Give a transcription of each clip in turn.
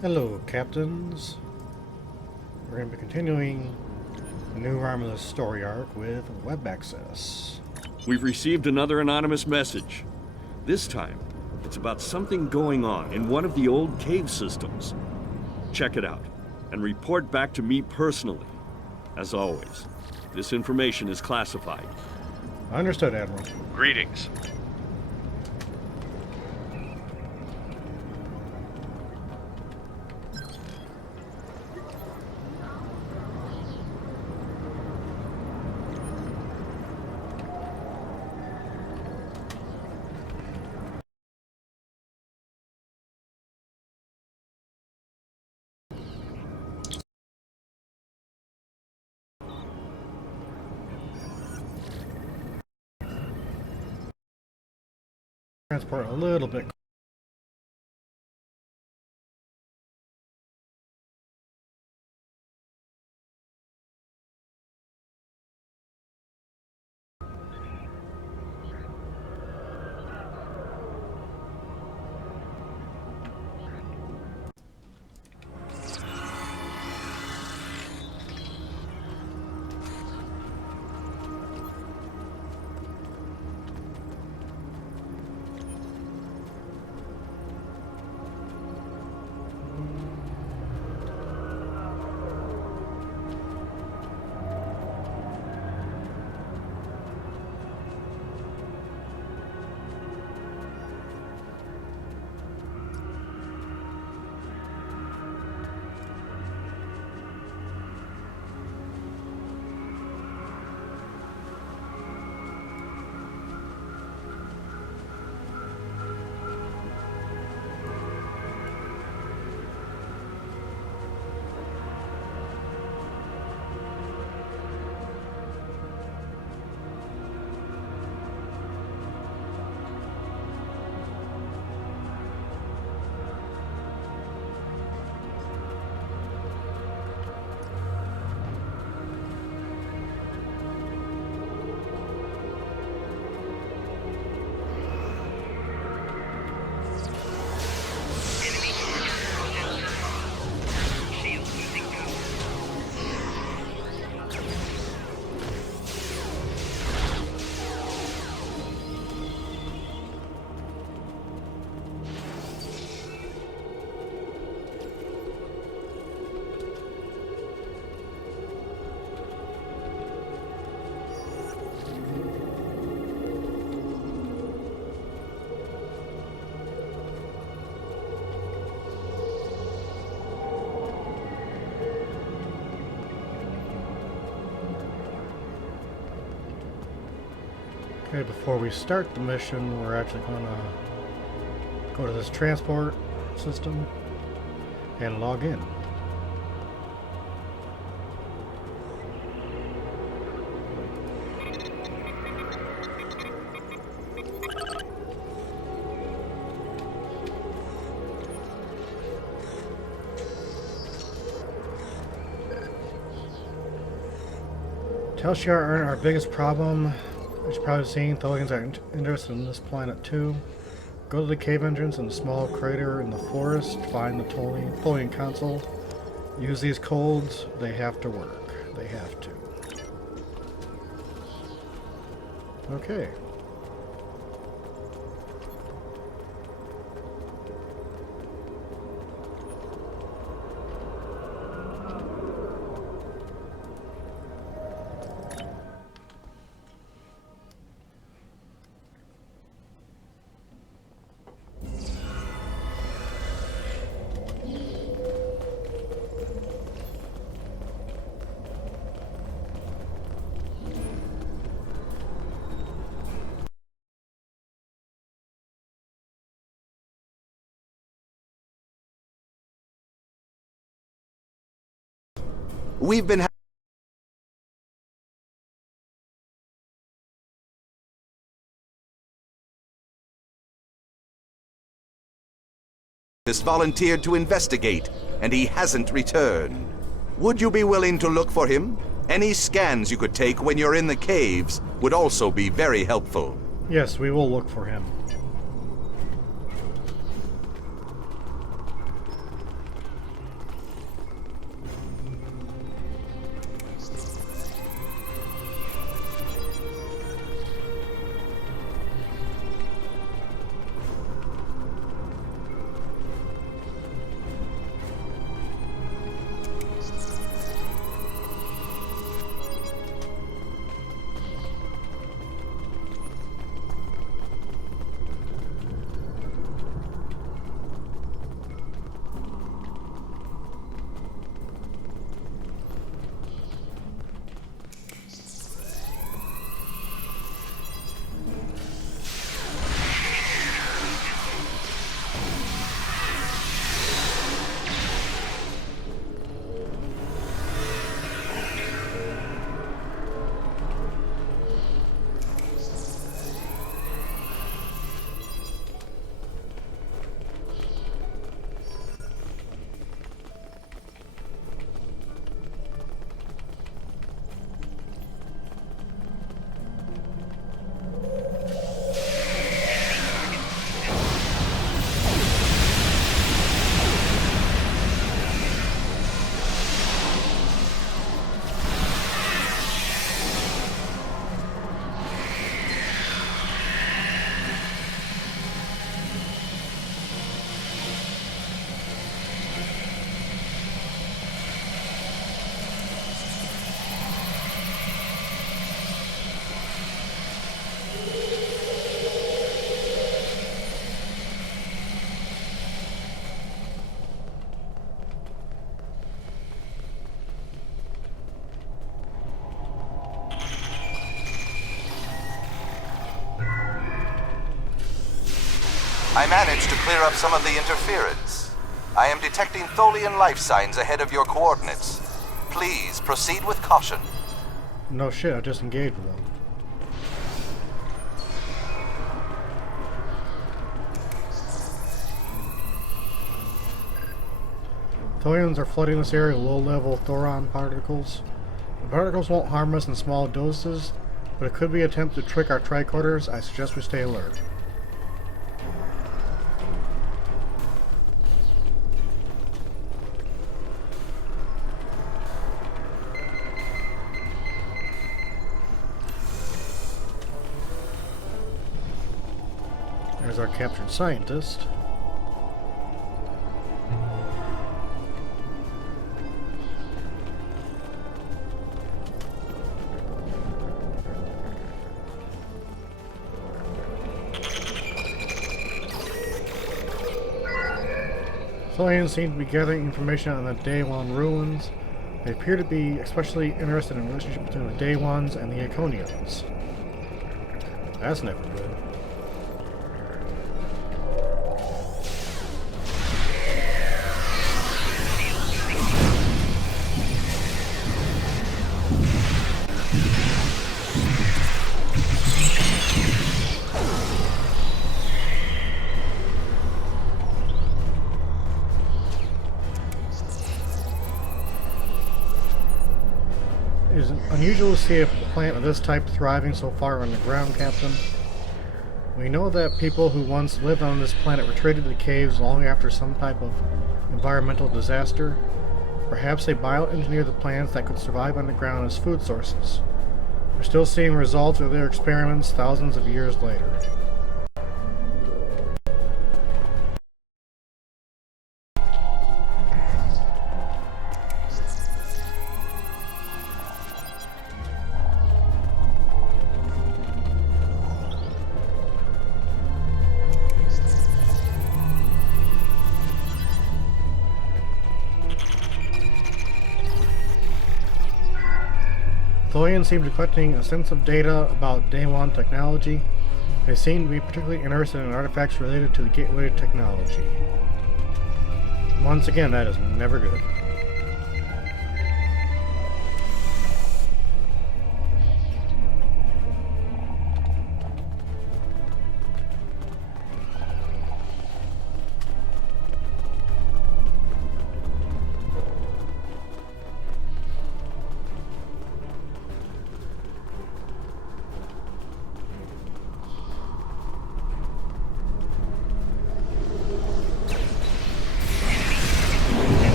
Hello, captains. We're going to be continuing the new Romulus story arc with web access. We've received another anonymous message. This time, it's about something going on in one of the old cave systems. Check it out, and report back to me personally. As always, this information is classified. Understood, Admiral. Greetings. Transport a little bit. Okay, before we start the mission, we're actually going to go to this transport system and log in. Telshar aren't our biggest problem. As you've probably seen, Tholians are interested in this planet too. Go to the cave entrance in the small crater in the forest, find the Tholian console. Use these codes, they have to work. They have to. Okay. We've been volunteered to investigate, and he hasn't returned. Would you be willing to look for him? Any scans you could take when you're in the caves would also be very helpful. Yes, we will look for him. I managed to clear up some of the interference. I am detecting Tholian life signs ahead of your coordinates. Please proceed with caution. No shit, I just engaged with them. Tholians are flooding this area with low-level thoron particles. The particles won't harm us in small doses, but it could be an attempt to trick our tricorders. I suggest we stay alert. There's our captured scientist. Tholians seem to be gathering information on the Day One ruins. They appear to be especially interested in the relationship between the Day Ones and the Iconians. That's never good. It is unusual to see a plant of this type thriving so far underground, Captain. We know that people who once lived on this planet retreated to the caves long after some type of environmental disaster. Perhaps they bioengineered the plants that could survive underground as food sources. We're still seeing results of their experiments thousands of years later. Tholians seem to be collecting a sense of data about Day One technology. They seem to be particularly interested in artifacts related to the Gateway technology. Once again, that is never good.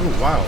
Ooh, wow.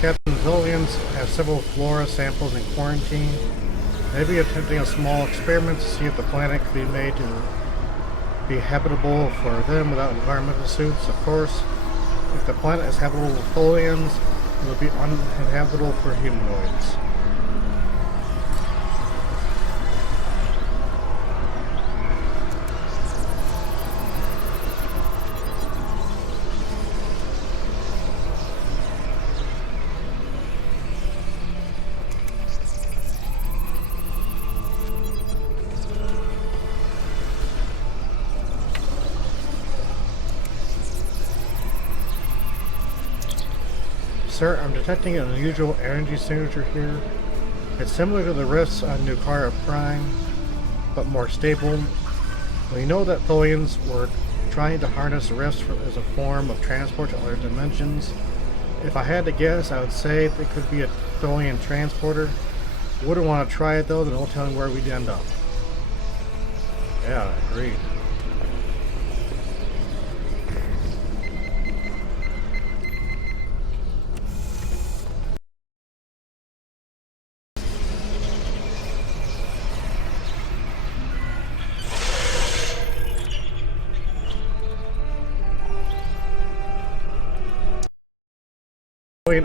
Captain Tholians have several flora samples in quarantine. Maybe attempting a small experiment to see if the planet could be made to be habitable for them without environmental suits? Of course. If the planet is habitable for Tholians, it will be uninhabitable for humanoids. Sir, I'm detecting an unusual energy signature here. It's similar to the rifts on Nukara Prime, but more stable. We know that Tholians were trying to harness rifts as a form of transport to other dimensions. If I had to guess, I would say it could be a Tholian transporter. Wouldn't want to try it though, then no telling where we'd end up. Yeah, agreed.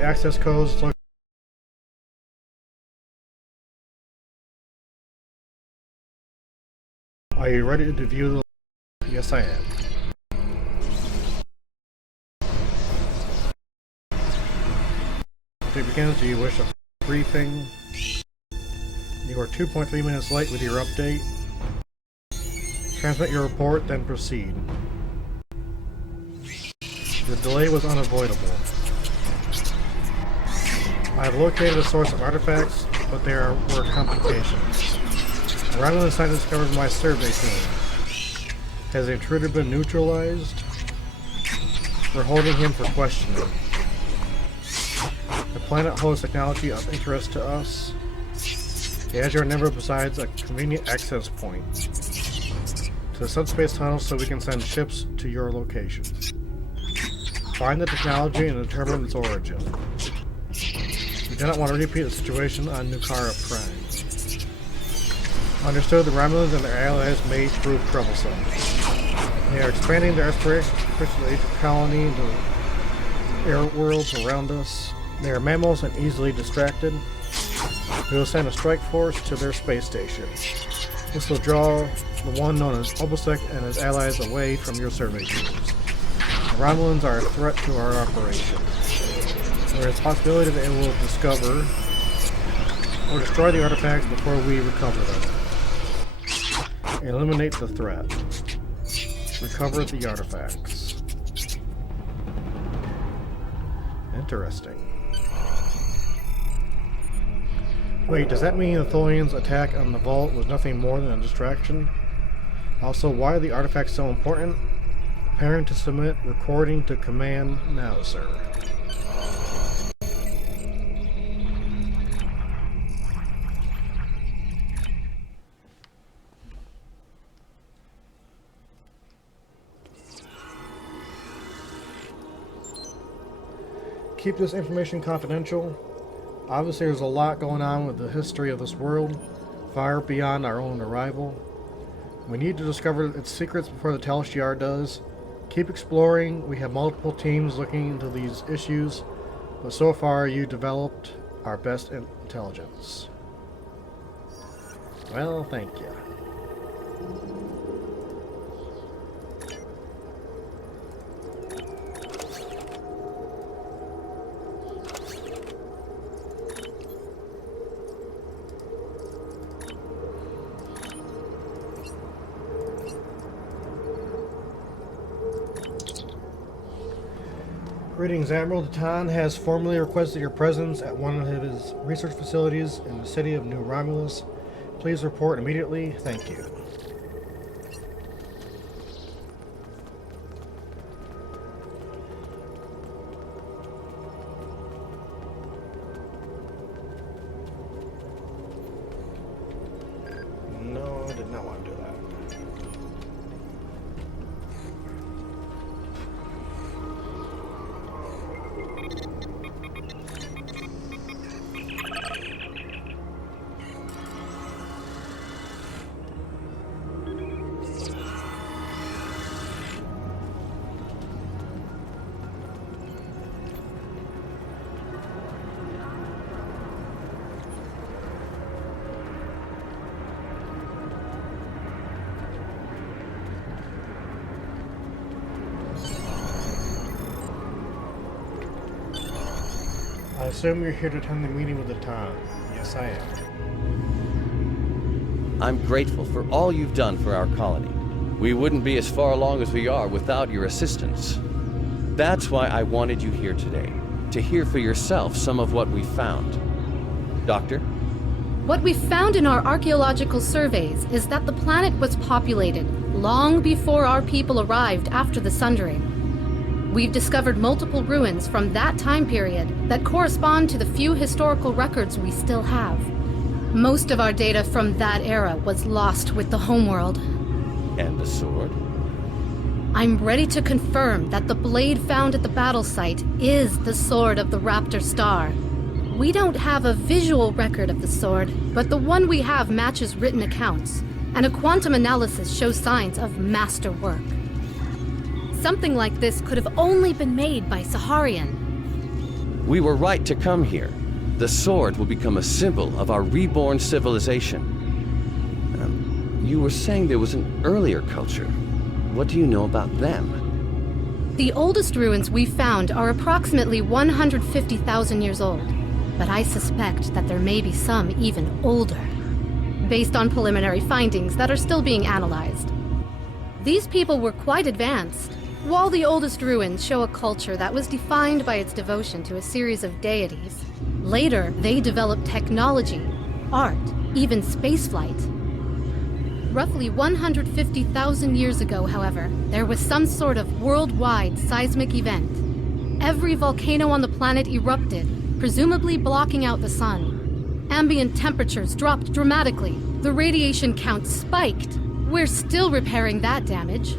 Access codes look. Are you ready to view the? Yes, I am. To begin, do you wish a briefing? You are 2.3 minutes late with your update. Transmit your report, then proceed. The delay was unavoidable. I have located the source of artifacts, but there were complications. A Romulan scientist discovered my survey team. Has the intruder been neutralized? We're holding him for questioning. The planet holds technology of interest to us. The Azure never provides a convenient access point to the subspace tunnel so we can send ships to your location. Find the technology and determine its origin. We do not want to repeat the situation on Nukara Prime. Understood, the Romulans and their allies may prove troublesome. They are expanding their exploration colony into air worlds around us. They are mammals and easily distracted. We will send a strike force to their space station. This will draw the one known as Obosek and his allies away from your survey teams. The Romulans are a threat to our operation. There is a possibility that it will discover or destroy the artifacts before we recover them. Eliminate the threat. Recover the artifacts. Interesting. Wait, does that mean the Tholians' attack on the vault was nothing more than a distraction? Also, why are the artifacts so important? Preparing to submit recording to command now, sir. Keep this information confidential. Obviously there's a lot going on with the history of this world, far beyond our own arrival. We need to discover its secrets before the Tal Shiar does. Keep exploring. We have multiple teams looking into these issues, but so far you developed our best intelligence. Well, thank you. Greetings, Admiral. Datan has formally requested your presence at one of his research facilities in the city of New Romulus. Please report immediately. Thank you. No, I did not want to do that. I assume you're here to attend the meeting with the town. Yes, I am. I'm grateful for all you've done for our colony. We wouldn't be as far along as we are without your assistance. That's why I wanted you here today, to hear for yourself some of what we found. Doctor? What we found in our archaeological surveys is that the planet was populated long before our people arrived after the Sundering. We've discovered multiple ruins from that time period that correspond to the few historical records we still have. Most of our data from that era was lost with the homeworld. And the sword? I'm ready to confirm that the blade found at the battle site is the sword of the Raptor Star. We don't have a visual record of the sword, but the one we have matches written accounts, and a quantum analysis shows signs of masterwork. Something like this could have only been made by Saharian. We were right to come here. The sword will become a symbol of our reborn civilization. You were saying there was an earlier culture. What do you know about them? The oldest ruins we found are approximately 150,000 years old, but I suspect that there may be some even older, based on preliminary findings that are still being analyzed. These people were quite advanced. While the oldest ruins show a culture that was defined by its devotion to a series of deities, later they developed technology, art, even spaceflight. Roughly 150,000 years ago, however, there was some sort of worldwide seismic event. Every volcano on the planet erupted, presumably blocking out the sun. Ambient temperatures dropped dramatically. The radiation count spiked. We're still repairing that damage.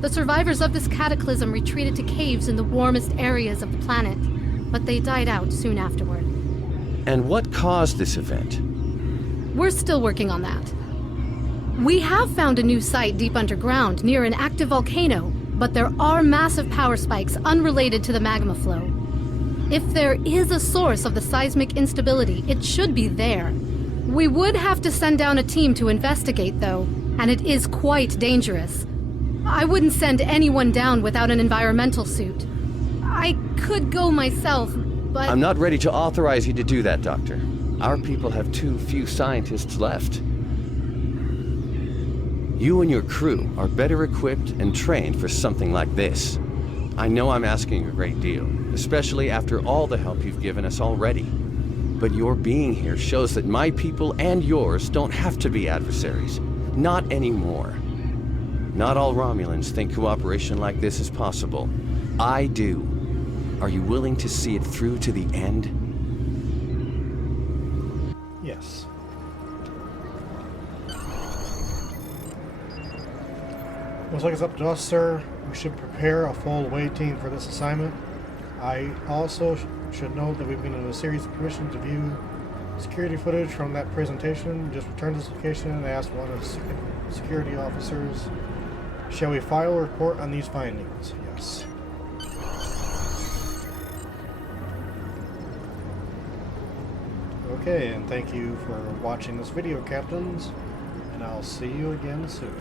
The survivors of this cataclysm retreated to caves in the warmest areas of the planet, but they died out soon afterward. And what caused this event? We're still working on that. We have found a new site deep underground near an active volcano, but there are massive power spikes unrelated to the magma flow. If there is a source of the seismic instability, it should be there. We would have to send down a team to investigate, though, and it is quite dangerous. I wouldn't send anyone down without an environmental suit. I could go myself, but... I'm not ready to authorize you to do that, Doctor. Our people have too few scientists left. You and your crew are better equipped and trained for something like this. I know I'm asking a great deal, especially after all the help you've given us already. But your being here shows that my people and yours don't have to be adversaries. Not anymore. Not all Romulans think cooperation like this is possible. I do. Are you willing to see it through to the end? Yes. Looks like it's up to us, sir. We should prepare a full away team for this assignment. I also should note that we've been given a series of permission to view security footage from that presentation. Just return to this location and ask one of the security officers. Shall we file a report on these findings? Yes. Okay, and thank you for watching this video, Captains, and I'll see you again soon.